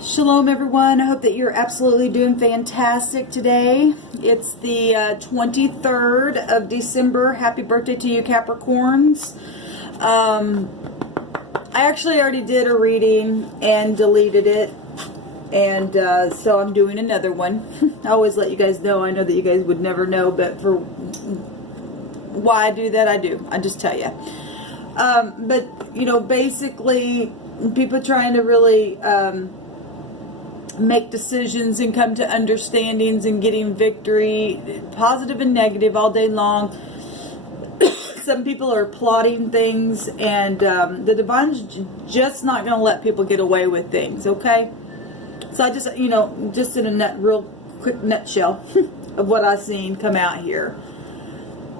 Shalom everyone, I hope that you're absolutely doing fantastic today. It's the 23rd of December. Happy birthday to you Capricorns. I actually already did a reading and deleted it, and so I'm doing another one. I always let you guys know. I know that you guys would never know, but for why I do that, I do. I just tell you. But, you know, basically people trying to really make decisions and come to understandings and getting victory, positive and negative, all day long. Some people are plotting things, and the divine's just not going to let people get away with things, okay? So I just, you know, just in a real quick nutshell of what I've seen come out here.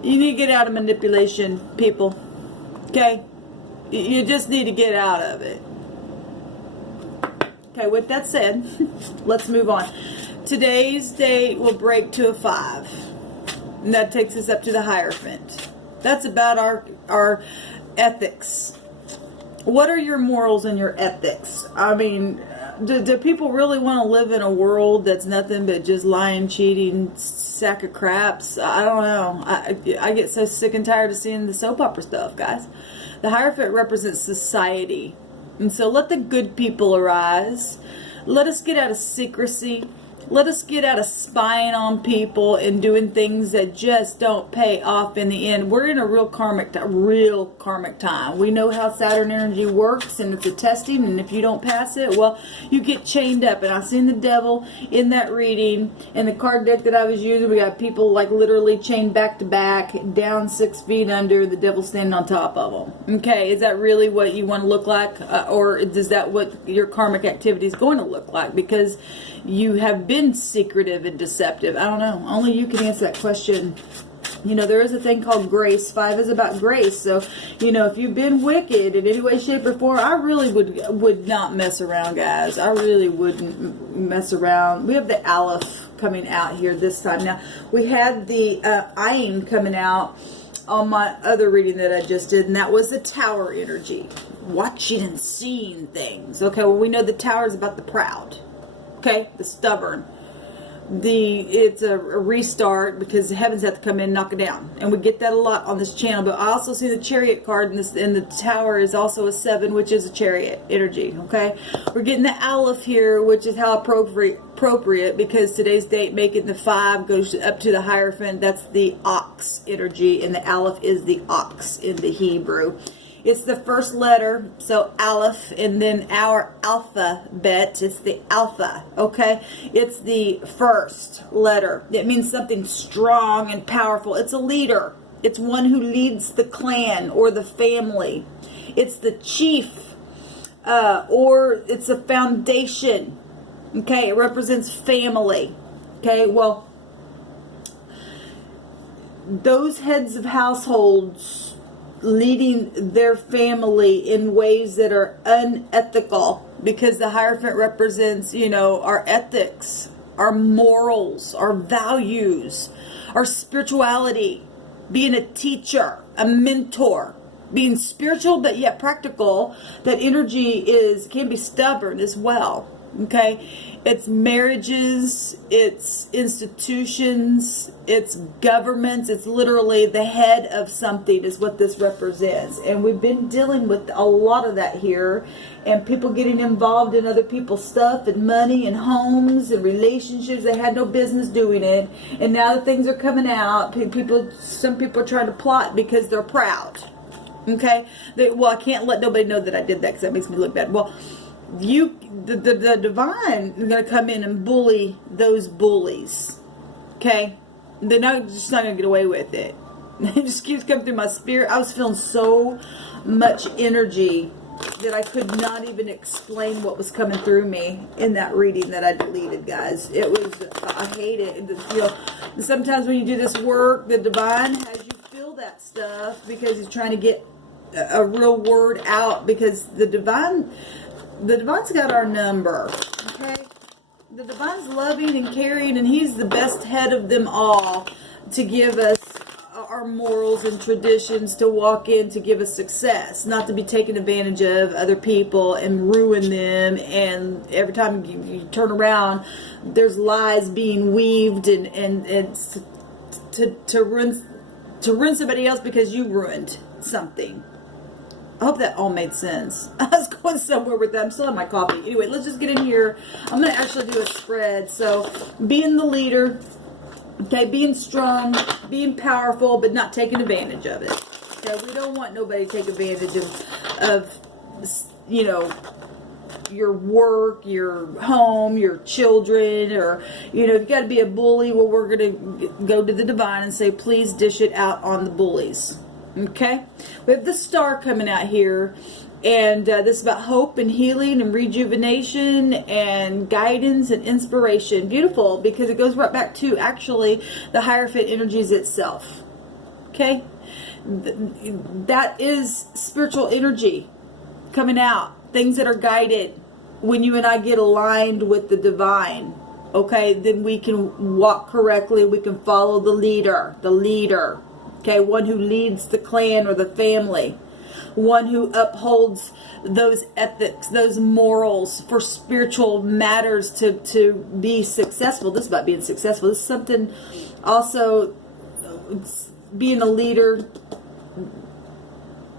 You need to get out of manipulation, people, okay? You just need to get out of it. Okay, with that said, let's move on. Today's date will break to a 5. And that takes us up to the Hierophant. That's about our ethics. What are your morals and your ethics? I mean, do people really want to live in a world that's nothing but just lying, cheating, sack of craps? I don't know. I get so sick and tired of seeing the soap opera stuff, guys. The Hierophant represents society. And so let the good people arise. Let us get out of secrecy. Let us get out of spying on people and doing things that just don't pay off in the end. We're in a real karmic time. We know how Saturn energy works, and it's a testing, and if you don't pass it, well, you get chained up. And I've seen the devil in that reading. In the card deck that I was using, we got people like literally chained back to back, down 6 feet under, the devil standing on top of them. Okay, is that really what you want to look like? Or is that what your karmic activity is going to look like? Because you have been secretive and deceptive. I don't know. Only you can answer that question. You know, there is a thing called grace. 5 is about grace. So, you know, if you've been wicked in any way, shape, or form, I really would not mess around, guys. I really wouldn't mess around. We have the Aleph coming out here this time. Now, we had the Ayin coming out on my other reading that I just did, and that was the Tower energy. Watching and seeing things. Okay, well, we know the Tower is about the proud. Okay, the stubborn. It's a restart because the heavens have to come in and knock it down. And we get that a lot on this channel. But I also see the Chariot card, and the Tower is also a 7, which is a Chariot energy. Okay, we're getting the Aleph here, which is how appropriate because today's date, making the 5, goes up to the Hierophant. That's the Ox energy, and the Aleph is the Ox in the Hebrew. It's the first letter, so Aleph, and then our alphabet, it's the Alpha, okay? It's the first letter. It means something strong and powerful. It's a leader. It's one who leads the clan or the family. It's the chief, or it's a foundation, okay? It represents family, okay? Well, those heads of households leading their family in ways that are unethical, because the Hierophant represents, you know, our ethics, our morals, our values, our spirituality, being a teacher, a mentor, being spiritual but yet practical. That energy can be stubborn as well. Okay, it's marriages, it's institutions, it's governments. It's literally the head of something is what this represents. And we've been dealing with a lot of that here, and people getting involved in other people's stuff and money and homes and relationships. They had no business doing it, and now that things are coming out, some people are trying to plot because they're proud. Okay, well, I can't let nobody know that I did that because that makes me look bad. Well, the divine is going to come in and bully those bullies. Okay, they're just not going to get away with it. It just keeps coming through my spirit. I was feeling so much energy that I could not even explain what was coming through me in that reading that I deleted, guys. It was, I hate it. You know, sometimes when you do this work, the divine has you feel that stuff because he's trying to get a real word out, because the divine's got our number, okay? The divine's loving and caring, and he's the best head of them all to give us our our morals and traditions to walk in to give us success, not to be taken advantage of other people and ruin them. And every time you turn around, there's lies being weaved and to ruin somebody else because you ruined something. I hope that all made sense. I was going somewhere with that. I'm still on my coffee. Anyway, let's just get in here. I'm going to actually do a spread. So, being the leader, okay, being strong, being powerful, but not taking advantage of it. Okay, we don't want nobody to take advantage of you know, your work, your home, your children, or, you know, if you got to be a bully, well, we're going to go to the divine and say, please dish it out on the bullies. Okay, we have the star coming out here, and this is about hope and healing and rejuvenation and guidance and inspiration. Beautiful, because it goes right back to actually the Hierophant energies itself. Okay, that is spiritual energy coming out, things that are guided. When you and I get aligned with the divine, okay, then we can walk correctly. We can follow the leader. Okay, one who leads the clan or the family, one who upholds those ethics, those morals for spiritual matters to be successful. This is about being successful. This is something also, being a leader.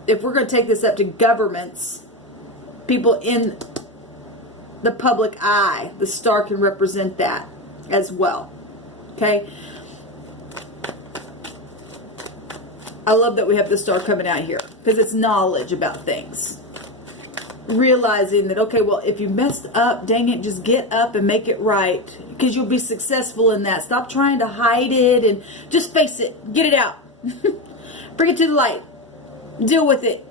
If we're going to take this up to governments, people in the public eye, the star can represent that as well. Okay. I love that we have the star coming out here because it's knowledge about things. Realizing that, okay, well, if you messed up, dang it, just get up and make it right, because you'll be successful in that. Stop trying to hide it and just face it. Get it out. Bring it to the light. Deal with it.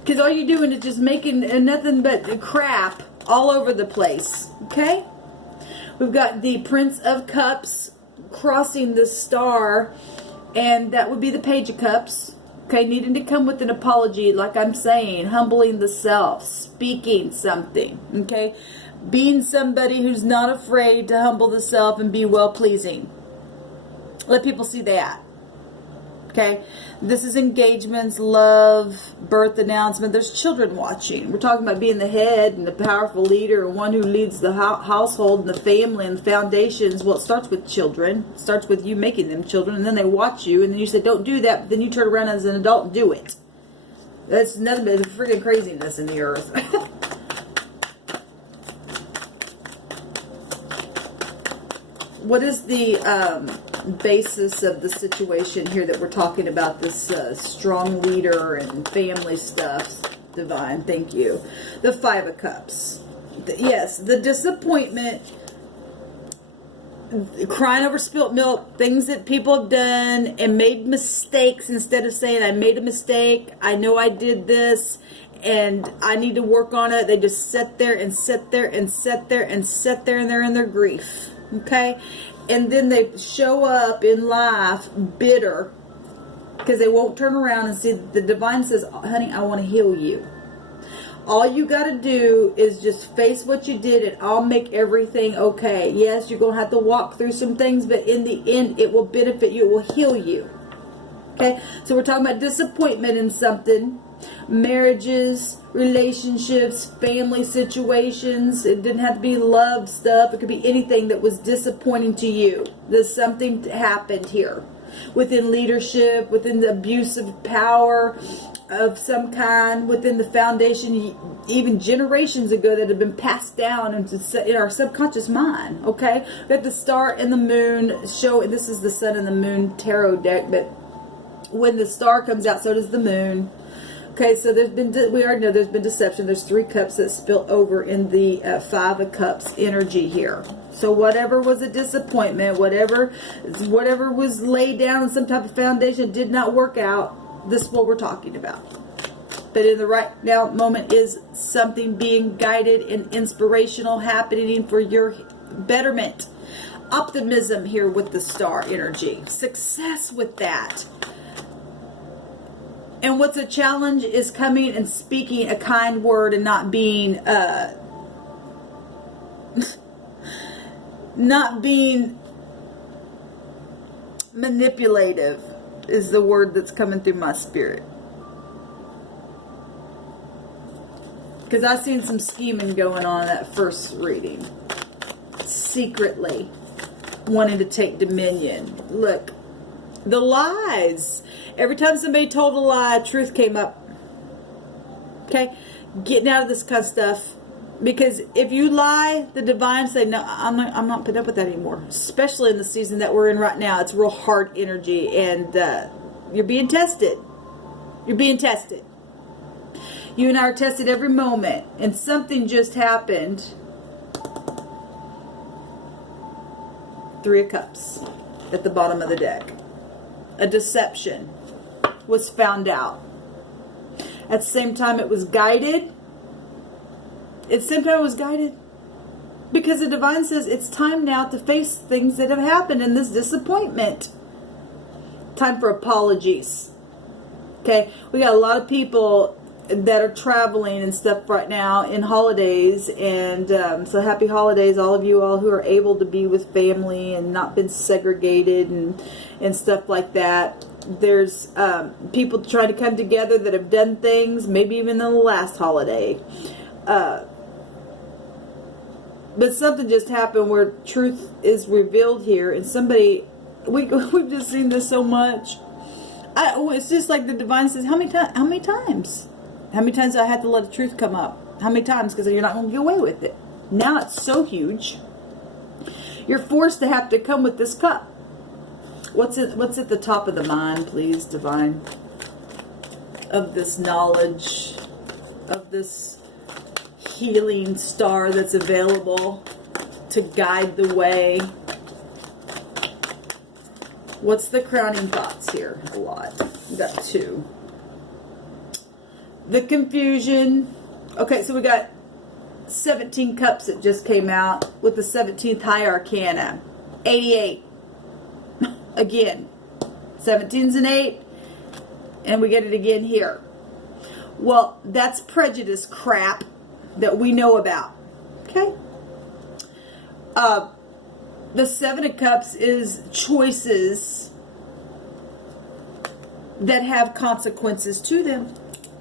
Because all you're doing is just making nothing but crap all over the place. Okay? We've got the Prince of Cups crossing the star. And that would be the Page of Cups. Okay, needing to come with an apology, like I'm saying, humbling the self, speaking something. Okay, being somebody who's not afraid to humble the self and be well-pleasing. Let people see that. Okay, this is engagements, love, birth announcement. There's children watching. We're talking about being the head and the powerful leader, and one who leads the household and the family and the foundations. Well, it starts with children. It starts with you making them children, and then they watch you, and then you say, don't do that, but then you turn around as an adult and do it. That's nothing but freaking craziness in the earth. What is the basis of the situation here that we're talking about, this strong leader and family stuff? Divine, thank you. The Five of Cups. Yes, the disappointment, crying over spilt milk, things that people have done and made mistakes. Instead of saying, I made a mistake, I know I did this, and I need to work on it, they just sit there and sit there and sit there and sit there, and they're in their grief. Okay, and then they show up in life bitter because they won't turn around and see. The divine says, honey, I want to heal you. All you got to do is just face what you did, and I'll make everything okay. Yes, you're going to have to walk through some things, but in the end, it will benefit you. It will heal you. Okay, so we're talking about disappointment in something. Marriages, relationships, family situations. It didn't have to be love stuff. It could be anything that was disappointing to you. There's something happened here. Within leadership, within the abuse of power of some kind, within the foundation, even generations ago, that have been passed down in our subconscious mind. Okay? We have the star and the moon show. This is the sun and the moon tarot deck, but when the star comes out, so does the moon. Okay, so we already know there's been deception. There's 3 cups that spill over in the Five of Cups energy here. So whatever was a disappointment, whatever was laid down in some type of foundation did not work out. This is what we're talking about. But in the right now moment is something being guided and inspirational happening for your betterment. Optimism here with the star energy. Success with that. And what's a challenge is coming and speaking a kind word and not being manipulative is the word that's coming through my spirit. Because I've seen some scheming going on in that first reading. Secretly wanting to take dominion. Look, the lies. Every time somebody told a lie, truth came up. Okay? Getting out of this kind of stuff. Because if you lie, the divine say, no, I'm not putting up with that anymore. Especially in the season that we're in right now. It's real hard energy. And you're being tested. You're being tested. You and I are tested every moment. And something just happened. 3 of Cups at the bottom of the deck. A deception was found out. At the same time, it was guided. At the same time, it was guided. Because the divine says it's time now to face things that have happened in this disappointment. Time for apologies. Okay? We got a lot of people that are traveling and stuff right now in holidays, and so happy holidays all of you all who are able to be with family and not been segregated and stuff like that. There's people trying to come together that have done things maybe even in the last holiday, but something just happened where truth is revealed here, and somebody we've just seen this so much. It's just like the divine says, how many times? How many times do I have to let the truth come up? How many times? Because you're not going to get away with it. Now it's so huge. You're forced to have to come with this cup. What's at the top of the mind, please, divine? Of this knowledge, of this healing star that's available to guide the way. What's the crowning thoughts here? A lot. We got 2. The confusion. Okay, so we got 17 cups that just came out with the 17th high arcana. 88. Again. 17's an 8. And we get it again here. Well, that's prejudice crap that we know about. Okay? The 7 of Cups is choices that have consequences to them.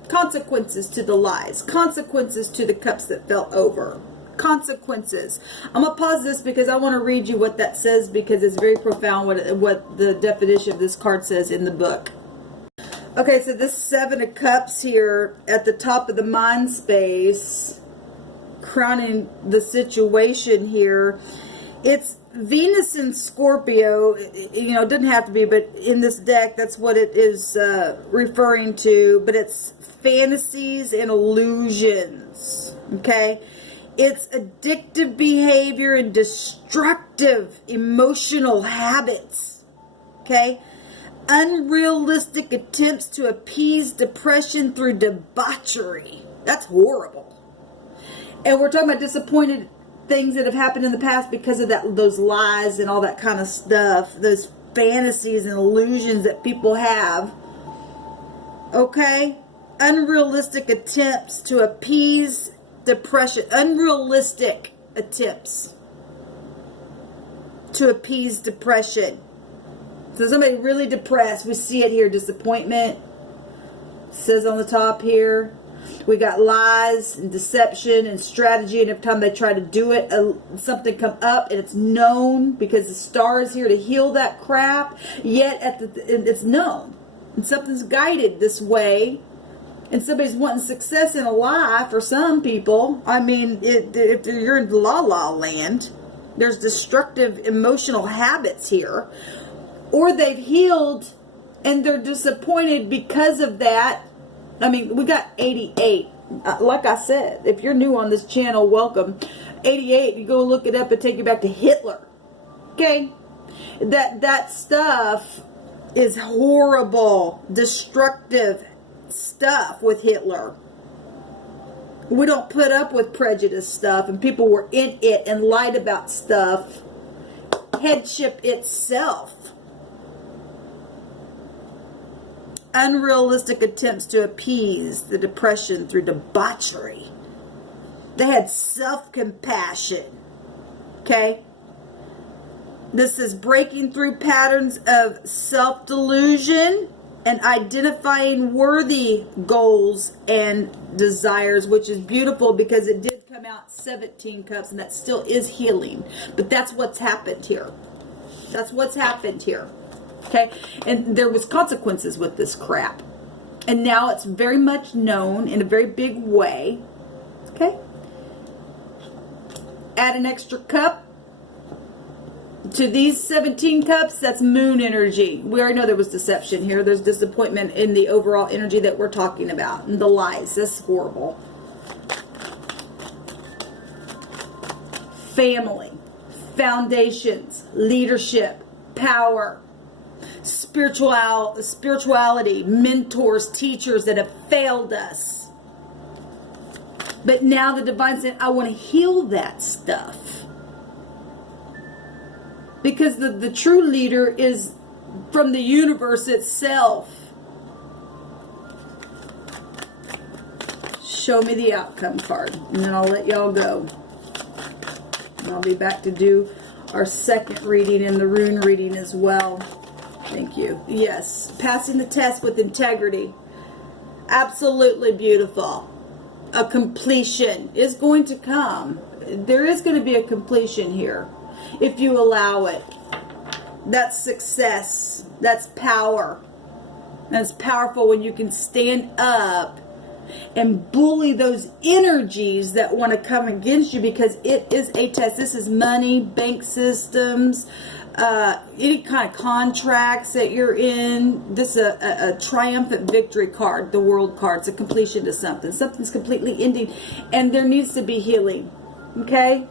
Consequences to the lies. Consequences to the cups that fell over. Consequences. I'm going to pause this because I want to read you what that says, because it's very profound what the definition of this card says in the book. Okay, so this 7 of Cups here at the top of the mind space, crowning the situation here, it's Venus in Scorpio. You know, it doesn't have to be, but in this deck, that's what it is referring to. But it's fantasies and illusions. Okay? It's addictive behavior and destructive emotional habits. Okay? Unrealistic attempts to appease depression through debauchery. That's horrible. And we're talking about disappointed things that have happened in the past because of those lies and all that kind of stuff, those fantasies and illusions that people have. Okay? Unrealistic attempts to appease depression. Unrealistic attempts to appease depression. So somebody really depressed. We see it here. Disappointment. It says on the top here. We got lies and deception and strategy, and every time they try to do it, something come up, and it's known because the star is here to heal that crap. Yet it's known, and something's guided this way, and somebody's wanting success in a lie. For some people, I mean, if you're in la la land, there's destructive emotional habits here, or they've healed and they're disappointed because of that. I mean, we got 88. Like I said, if you're new on this channel, welcome. 88, you go look it up and take you back to Hitler. Okay? That stuff is horrible, destructive stuff with Hitler. We don't put up with prejudice stuff, and people were in it and lied about stuff. Headship itself. Unrealistic attempts to appease the depression through debauchery. They had self-compassion. Okay? This is breaking through patterns of self-delusion and identifying worthy goals and desires, which is beautiful because it did come out 17 cups, and that still is healing. But that's what's happened here. That's what's happened here. Okay? And there was consequences with this crap. And now it's very much known in a very big way. Okay? Add an extra cup to these 17 cups. That's moon energy. We already know there was deception here. There's disappointment in the overall energy that we're talking about. And the lies. That's horrible. Family. Foundations. Leadership. Power. Spirituality. Mentors. Teachers that have failed us. But now the divine said, I want to heal that stuff. Because the true leader is from the universe itself. Show me the outcome card. And then I'll let y'all go. And I'll be back to do our second reading and the rune reading as well. Thank you. Yes. Passing the test with integrity. Absolutely beautiful. A completion is going to come. There is going to be a completion here. If you allow it. That's success. That's power. That's powerful when you can stand up and bully those energies that want to come against you, because it is a test. This is money, bank systems, any kind of contracts that you're in. This is a triumphant victory card, the world card. It's a completion to something. Something's completely ending, and there needs to be healing. Okay?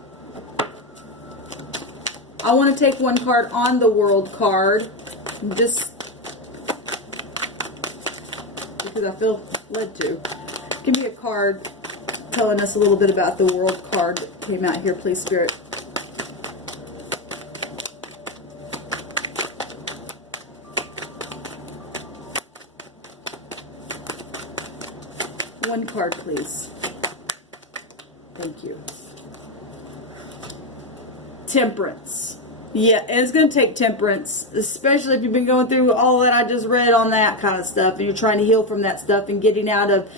I want to take one card on the world card, just because I feel led to. Give me a card telling us a little bit about the world card that came out here, please, Spirit. One card, please. Thank you. Temperance. Yeah, and it's going to take temperance, especially if you've been going through all that I just read on that kind of stuff, and you're trying to heal from that stuff and getting out of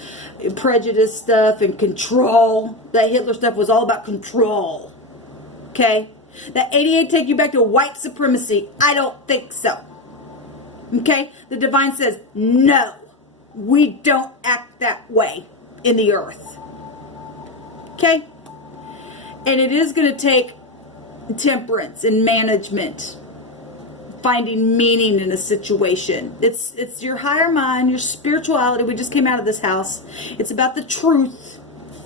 prejudice stuff and control. That Hitler stuff was all about control. Okay? That 88 take you back to white supremacy? I don't think so. Okay? The divine says, no, we don't act that way in the earth. Okay? And it is going to take temperance and management, finding meaning in a situation. It's your higher mind, your spirituality. We just came out of this house. It's about the truth,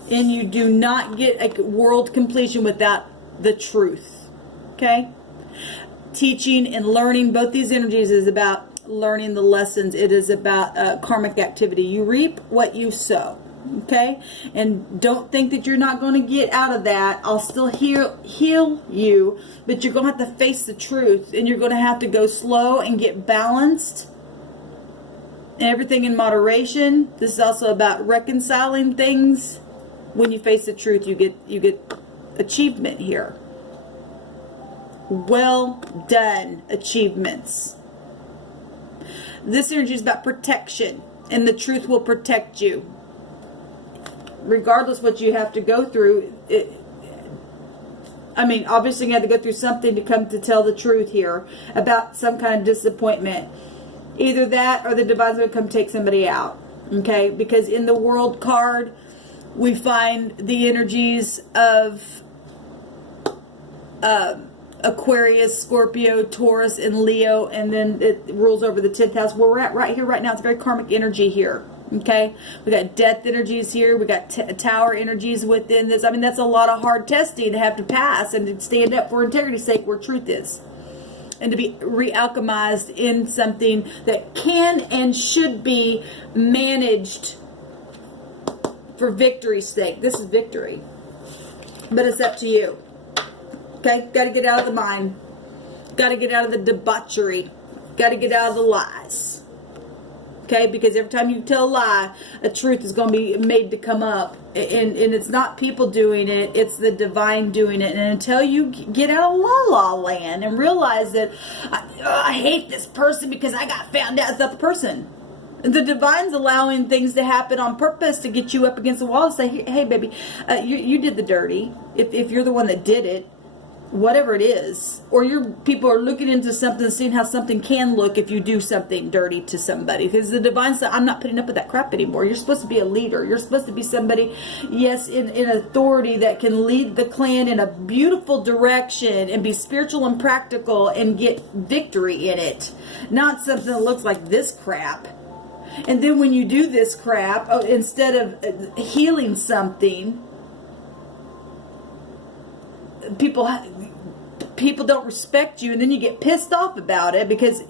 and you do not get a world completion without the truth. Okay? Teaching and learning, both these energies is about learning the lessons. It is about karmic activity. You reap what you sow. Okay? And don't think that you're not going to get out of that. I'll still heal you, but you're going to have to face the truth, and you're going to have to go slow and get balanced, and everything in moderation. This is also about reconciling things. When you face the truth, you get achievement here. Well done achievements. This energy is about protection, and the truth will protect you. Regardless what you have to go through, obviously you have to go through something to come to tell the truth here about some kind of disappointment. Either that or the divine's going to come take somebody out. Okay? Because in the world card, we find the energies of Aquarius, Scorpio, Taurus, and Leo, and then it rules over the 10th house. Where we're at right here, right now, it's very karmic energy here. Okay, we got death energies here. We got tower energies within this. That's a lot of hard testing to have to pass and to stand up for integrity's sake, where truth is, and to be re-alchemized in something that can and should be managed for victory's sake. This is victory, but it's up to you. Okay, got to get out of the mind. Got to get out of the debauchery. Got to get out of the lies. Okay, because every time you tell a lie, a truth is going to be made to come up. And it's not people doing it, it's the divine doing it. And until you get out of la-la land and realize that, I hate this person because I got found out, it's not the person. The divine's allowing things to happen on purpose to get you up against the wall and say, hey baby, you did the dirty. If you're the one that did it, whatever it is, or your people are looking into something, seeing how something can look if you do something dirty to somebody. Because the divine said, I'm not putting up with that crap anymore. You're supposed to be a leader. You're supposed to be somebody, yes, in authority that can lead the clan in a beautiful direction and be spiritual and practical and get victory in it. Not something that looks like this crap. And then when you do this crap, instead of healing something, people don't respect you, and then you get pissed off about it because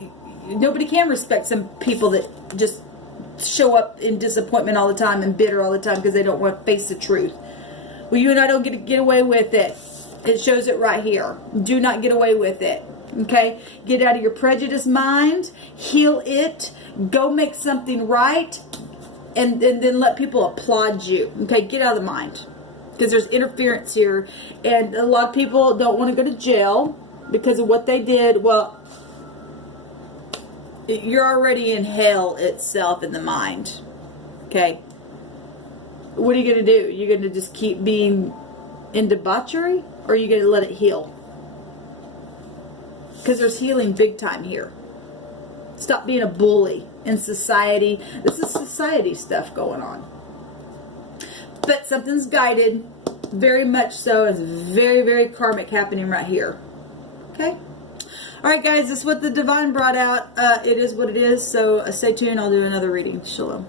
nobody can respect some people that just show up in disappointment all the time and bitter all the time because they don't want to face the truth. Well, you and I don't get away with it. It shows it right here. Do not get away with it. Okay? Get out of your prejudiced mind, heal it, go make something right, and then let people applaud you. Okay? Get out of the mind. Because there's interference here, and a lot of people don't want to go to jail because of what they did. Well, you're already in hell itself in the mind. Okay? What are you going to do? You're going to just keep being in debauchery, or are you going to let it heal? Because there's healing big time here. Stop being a bully in society. This is society stuff going on. But something's guided, very much so. It's very, very karmic happening right here. Okay? Alright guys, this is what the divine brought out. It is what it is, so stay tuned. I'll do another reading. Shalom.